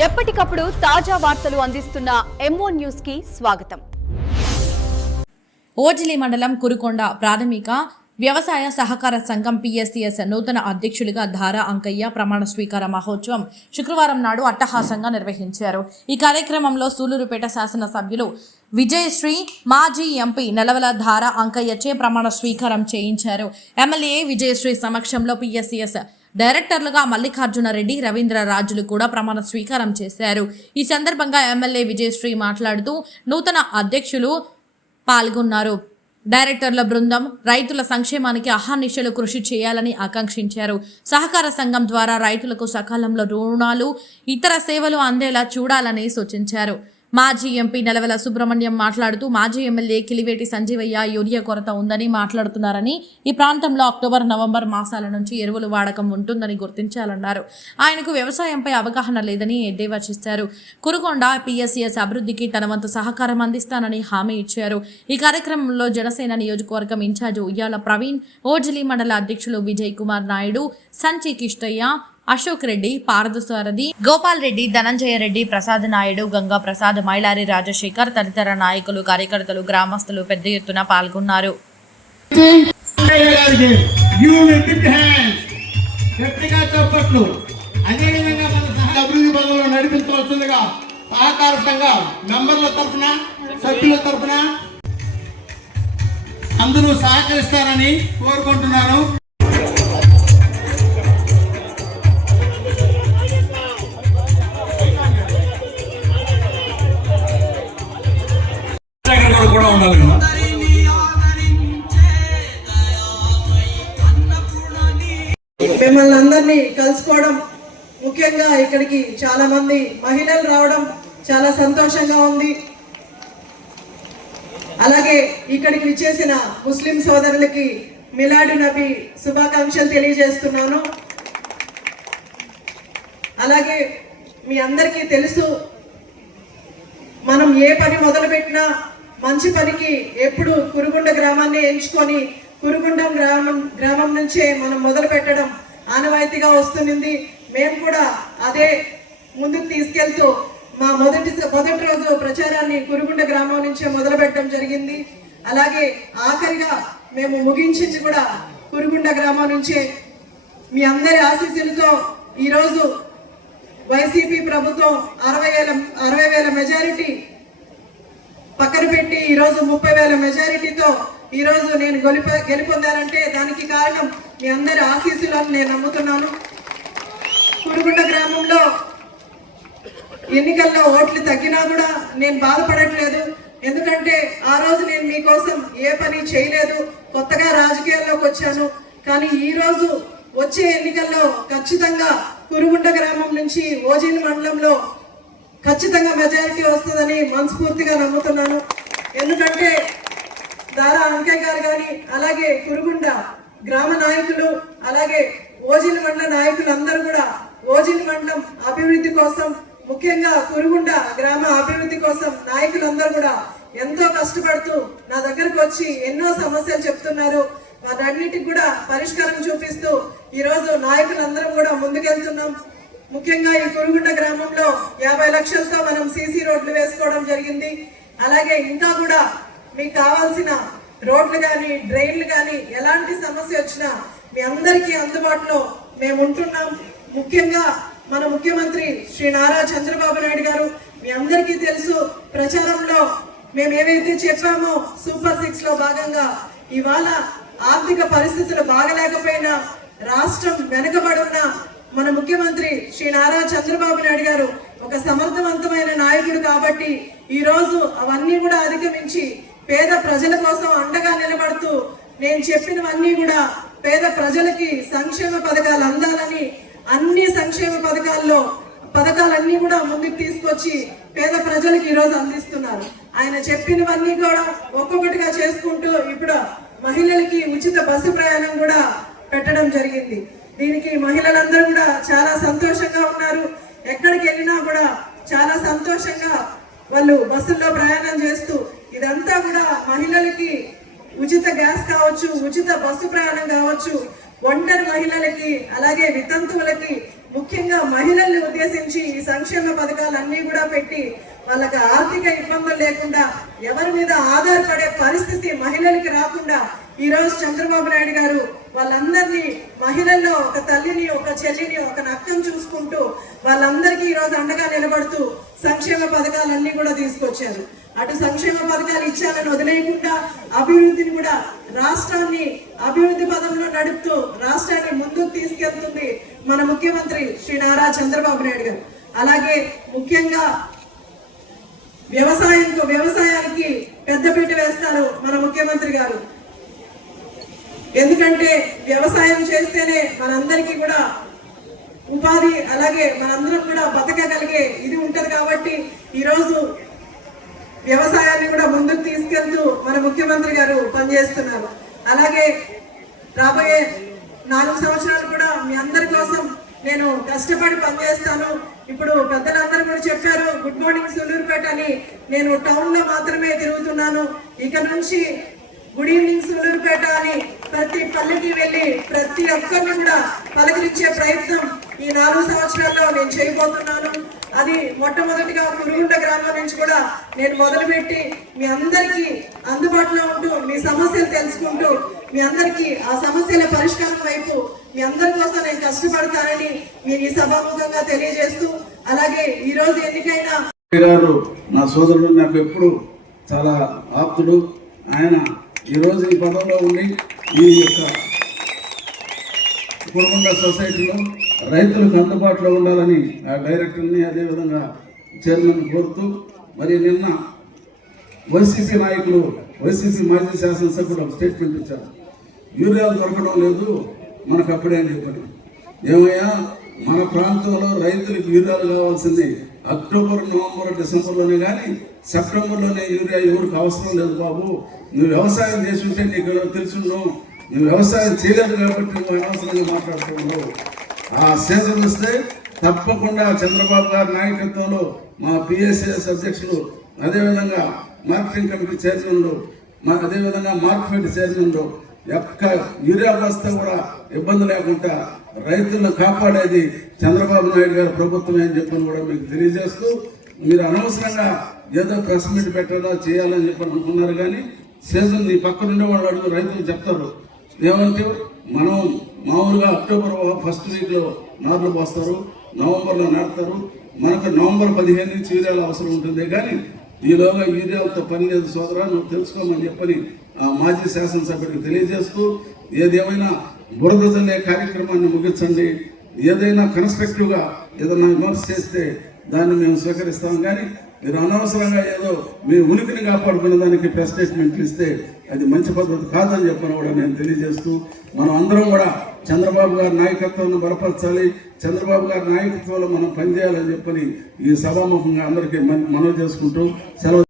ఎప్పటికప్పుడు తాజా వార్తలు అందిస్తున్న ఎంఓ న్యూస్ కి స్వాగతం. ఓజిలి మండలం కురుకొండ ప్రాథమిక వ్యవసాయ సహకార సంఘం పిఎస్సిఎస్ నూతన అధ్యక్షులుగా ధారా అంకయ్య ప్రమాణ స్వీకార మహోత్సవం శుక్రవారం నాడు అట్టహాసంగా నిర్వహించారు. ఈ కార్యక్రమంలో సూలూరుపేట శాసనసభ్యులు విజయశ్రీ, మాజీ ఎంపీ నెలవల ధారా అంకయ్యచే ప్రమాణ స్వీకారం చేయించారు. ఎమ్మెల్యే విజయశ్రీ సమక్షంలో పిఎస్సిఎస్ డైరెక్టర్లుగా మల్లికార్జున రెడ్డి, రవీంద్ర రాజులు కూడా ప్రమాణ స్వీకారం చేశారు. ఈ సందర్భంగా ఎమ్మెల్యే విజయశ్రీ మాట్లాడుతూ నూతన అధ్యక్షులు పాల్గొన్నారు. డైరెక్టర్ల బృందం రైతుల సంక్షేమానికి అహర్నిశలు కృషి చేయాలని ఆకాంక్షించారు. సహకార సంఘం ద్వారా రైతులకు సకాలంలో రుణాలు, ఇతర సేవలు అందేలా చూడాలని సూచించారు. మాజీ ఎంపీ నెలవల సుబ్రహ్మణ్యం మాట్లాడుతూ మాజీ ఎమ్మెల్యే కిలివేటి సంజీవయ్య యూరియా కొరత ఉందని మాట్లాడుతున్నారని, ఈ ప్రాంతంలో అక్టోబర్, నవంబర్ మాసాల నుంచి ఎరువుల వాడకం ఉంటుందని గుర్తించాలన్నారు. ఆయనకు వ్యవసాయంపై అవగాహన లేదని ఎద్దేవా చేశారు. కురుకొండ పిఎస్సిఎస్ అభివృద్ధికి తన వంతు సహకారం అందిస్తానని హామీ ఇచ్చారు. ఈ కార్యక్రమంలో జనసేన నియోజకవర్గం ఇన్ఛార్జ్ ఉయ్యాల ప్రవీణ్, ఓజిలి మండల అధ్యక్షులు విజయ్ కుమార్ నాయుడు, సంచి కిష్టయ్య, అశోక్ రెడ్డి, పారదసారథి, గోపాల్ రెడ్డి, ధనంజయ రెడ్డి, ప్రసాద్ నాయుడు, గంగా ప్రసాద్, మైలారి రాజశేఖర్ తదితర నాయకులు, కార్యకర్తలు, గ్రామస్తులు పెద్ద ఎత్తున పాల్గొన్నారు. అందరూ సహకరిస్తారని కోరుకుంటున్నాను. కూడా ఉండాలి. మిమ్మల్ని అందరినీ కలుసుకోవడం, ముఖ్యంగా ఇక్కడికి చాలా మంది మహిళలు రావడం చాలా సంతోషంగా ఉంది. అలాగే ఇక్కడికి విచ్చేసిన ముస్లిం సోదరులకి మిలాడు నబీ శుభాకాంక్షలు తెలియజేస్తున్నాను. అలాగే మీ అందరికీ తెలుసు, మనం ఏ పని మొదలుపెట్టినా మంచి పనికి ఎప్పుడు కురుగుండ గ్రామాన్ని ఎంచుకొని కురుగుండం గ్రామం నుంచే మనం మొదలు పెట్టడం ఆనవాయితీగా వస్తుంది. మేము కూడా అదే ముందుకు తీసుకెళ్తూ మా మొదటి రోజు ప్రచారాన్ని కురుగుండ గ్రామం నుంచే మొదలు పెట్టడం జరిగింది. అలాగే ఆఖరిగా మేము ముగించింది కూడా కురుగుండ గ్రామం నుంచే. మీ అందరి ఆశీస్సులతో ఈరోజు వైసీపీ ప్రభుత్వం 60,000 మెజారిటీ పక్కన పెట్టి ఈరోజు 30,000 మెజారిటీతో ఈరోజు నేను గెలుపొందానంటే దానికి కారణం మీ అందరి ఆశీస్సులను నేను నమ్ముతున్నాను. కురుగుండ గ్రామంలో ఎన్నికల్లో ఓట్లు తగ్గినా కూడా నేను బాధపడట్లేదు. ఎందుకంటే ఆ రోజు నేను మీకోసం ఏ పని చేయలేదు, కొత్తగా రాజకీయాల్లోకి వచ్చాను. కానీ ఈరోజు వచ్చే ఎన్నికల్లో ఖచ్చితంగా కురుగుండ గ్రామం నుంచి ఓజిలి మండలంలో ఖచ్చితంగా మెజారిటీ వస్తుందని మనస్ఫూర్తిగా నమ్ముతున్నాను. ఎందుకంటే దారా అంకయ్య గారు కానీ, అలాగే కురుగుండ గ్రామ నాయకులు, అలాగే ఓజిలి మండల నాయకులు అందరూ కూడా ఓజిలి మండలం అభివృద్ధి కోసం, ముఖ్యంగా కురుగుండ గ్రామ అభివృద్ధి కోసం నాయకులందరూ కూడా ఎంతో కష్టపడుతూ నా దగ్గరకు వచ్చి ఎన్నో సమస్యలు చెప్తున్నారు. వాటన్నిటికి కూడా పరిష్కారం చూపిస్తూ ఈరోజు నాయకులందరం కూడా ముందుకెళ్తున్నాం. ముఖ్యంగా ఈ కురుగుండ గ్రామంలో 50 లక్షలతో మనం సీసీ రోడ్లు వేసుకోవడం జరిగింది. అలాగే ఇంకా కూడా మీకు కావాల్సిన రోడ్లు కానీ, డ్రైన్లు కానీ, ఎలాంటి సమస్య వచ్చినా మీ అందరికీ అందుబాటులో మేము ఉంటున్నాం. ముఖ్యంగా మన ముఖ్యమంత్రి శ్రీ నారా చంద్రబాబు నాయుడు గారు, మీ అందరికీ తెలుసు, ప్రచారంలో మేము ఏవైతే చెప్పామో సూపర్ 6 లో భాగంగా ఇవాళ ఆర్థిక పరిస్థితులు బాగలేకపోయినా, రాష్ట్రం వెనుకబడున్న మన ముఖ్యమంత్రి శ్రీ నారా చంద్రబాబు నాయుడు గారు ఒక సమర్థవంతమైన నాయకుడు కాబట్టి ఈరోజు అవన్నీ కూడా అధిగమించి పేద ప్రజల కోసం అండగా నిలబడుతూ నేను చెప్పినవన్నీ కూడా పేద ప్రజలకి సంక్షేమ పథకాలు అందాలని, అన్ని సంక్షేమ పథకాలన్నీ కూడా ముందుకు తీసుకొచ్చి పేద ప్రజలకు ఈరోజు అందిస్తున్నారు. ఆయన చెప్పినవన్నీ కూడా ఒక్కొక్కటిగా చేసుకుంటూ ఇప్పుడు మహిళలకి ఉచిత బస్సు ప్రయాణం కూడా పెట్టడం జరిగింది. దీనికి మహిళలందరూ కూడా చాలా సంతోషంగా ఉన్నారు. ఎక్కడికి వెళ్ళినా కూడా చాలా సంతోషంగా వాళ్ళు బస్సుల్లో ప్రయాణం చేస్తూ, ఇదంతా కూడా మహిళలకి ఉచిత గ్యాస్ కావచ్చు, ఉచిత బస్సు ప్రయాణం కావచ్చు, ఒంటరి మహిళలకి అలాగే వితంతువులకి ముఖ్యంగా మహిళల్ని ఉద్దేశించి ఈ సంక్షేమ పథకాలన్నీ కూడా పెట్టి వాళ్ళకి ఆర్థిక ఇబ్బందులు లేకుండా ఎవరి మీద ఆధారపడే పరిస్థితి మహిళలకి రాకుండా ఈ రోజు చంద్రబాబు నాయుడు గారు వాళ్ళందరినీ మహిళల్లో ఒక తల్లిని ఒక చెల్లిని ఒక నక్కను చూసుకుంటూ వాళ్ళందరికీ ఈ రోజు అండగా నిలబడుతూ సంక్షేమ పథకాలన్నీ కూడా తీసుకొచ్చారు. అటు సంక్షేమ పథకాలు ఇచ్చాలని వదిలేయకుండా అభివృద్ధిని కూడా రాష్ట్రాన్ని అభివృద్ధి పదంలో నడుపుతూ రాష్ట్రాన్ని ముందుకు తీసుకెళ్తుంది మన ముఖ్యమంత్రి శ్రీ నారా చంద్రబాబు నాయుడు గారు. అలాగే ముఖ్యంగా వ్యవసాయానికి పెద్దపీట వేస్తారు మన ముఖ్యమంత్రి గారు. ఎందుకంటే వ్యవసాయం చేస్తేనే మనందరికీ కూడా ఉపాధి, అలాగే మనందరం కూడా బతకగలిగే ఇది ఉంటది. కాబట్టి ఈరోజు వ్యవసాయాన్ని కూడా ముందుకు తీసుకెళ్తూ మన ముఖ్యమంత్రి గారు పనిచేస్తున్నారు. అలాగే రాబోయే 4 సంవత్సరాలు కూడా మీ అందరి కోసం నేను కష్టపడి పనిచేస్తాను. ఇప్పుడు పెద్దలందరూ కూడా చెప్పారు గుడ్ మార్నింగ్ సూలూరుపేట అని. నేను టౌన్ లో మాత్రమే తిరుగుతున్నాను. ఇక నుంచి గుడ్ ఈవినింగ్ సూలూరుపేట అని ప్రతి పల్లెకి వెళ్ళి ప్రతి ఒక్కరిని కూడా పలకరించే ప్రయత్నం ఈ 4 సంవత్సరాల్లో నేను చేయబోతున్నాను. అది మొట్టమొదటిగా పురుగుంట గ్రామం నుంచి కూడా నేను మొదలుపెట్టి మీ అందరికీ అందుబాటులో ఉంటూ మీ సమస్యలు తెలుసుకుంటూ మీ అందరికీ ఆ సమస్యల పరిష్కారం వైపు మీ అందరి కోసం నేను కష్టపడతానని మీరు ఈ సభాముఖంగా తెలియజేస్తూ, అలాగే ఈ రోజు ఎన్నికైన గారు నా సోదరుడు, నాకు ఎప్పుడు చాలా ఆప్తుడు. ఆయన ఈరోజు ఈ పదంలో ఉండి ఈ యొక్క కుటుంబ సొసైటీలో రైతులకు అందుబాటులో ఉండాలని ఆ డైరెక్టర్ని అదేవిధంగా చైర్మన్ కోరుతూ, మరి నిన్న వైసీపీ నాయకులు వైసీపీ మాజీ శాసనసభ్యులు ఒక స్టేట్మెంట్ ఇచ్చారు. యూరియాలు దొరకడం లేదు మనకు అప్పుడే అని చెప్పండి. ఏమయ్యా, మన ప్రాంతంలో రైతులకు యూరియాలు కావాల్సింది అక్టోబర్, నవంబర్, డిసెంబర్లోనే కానీ సెప్టెంబర్లోనే యూరియా ఎవరికి అవసరం లేదు బాబు. నువ్వు వ్యవసాయం చేసి ఉంటే నీకు తెలుసున్నావు. నువ్వు వ్యవసాయం చేయలేదు కాబట్టి నువ్వు అనవసరంగా మాట్లాడుతున్నావు. ఆ సీజన్ వస్తే తప్పకుండా చంద్రబాబు గారి నాయకత్వంలో మా పిఎస్సిఎస్ అధ్యక్షులు, అదేవిధంగా మార్కెటింగ్ కమిటీ చైర్మన్లు, అదేవిధంగా మార్కెట్ చైర్మన్లు యొక్క యూరియా బస్తా కూడా ఇబ్బంది లేకుండా రైతులను కాపాడేది చంద్రబాబు నాయుడు గారి ప్రభుత్వమే అని చెప్పని కూడా మీకు తెలియజేస్తూ, మీరు అనవసరంగా ఏదో ప్రెస్ మీట్ పెట్టాలో చేయాలని చెప్పని అనుకున్నారు. కానీ సీజన్ ఈ పక్క నుండి వాళ్ళు అడుగు రైతులు చెప్తారు ఏమంటే, మనం మామూలుగా అక్టోబర్ ఫస్ట్ వీక్లో నార్లు పోస్తారు, నవంబర్లో నాటుతారు. మనకు నవంబర్ 15 నుంచి యూరియాలు అవసరం ఉంటుంది. కానీ ఈలోగా యూరియాలతో పని లేదు సోదరా, నువ్వు తెలుసుకోమని చెప్పని ఆ మాజీ శాసనసభ్యుడికి తెలియజేస్తూ, ఏదేమైనా బురద జల్లే కార్యక్రమాన్ని ముగించండి. ఏదైనా కన్స్ట్రక్టివ్గా ఏదైనా విమర్శ చేస్తే దాన్ని మేము స్వీకరిస్తాం. కానీ మీరు అనవసరంగా ఏదో మీ ఉనికిని కాపాడుకునే దానికి ప్రెస్ స్టేట్మెంట్లు ఇస్తే అది మంచి పద్ధతి కాదని చెప్పని కూడా నేను తెలియజేస్తూ, మనం అందరం కూడా చంద్రబాబు గారి నాయకత్వాన్ని బలపరచాలి, చంద్రబాబు గారి నాయకత్వంలో మనం పనిచేయాలని చెప్పని ఈ సభాముఖంగా అందరికీ మనవి చేసుకుంటూ సెలవు.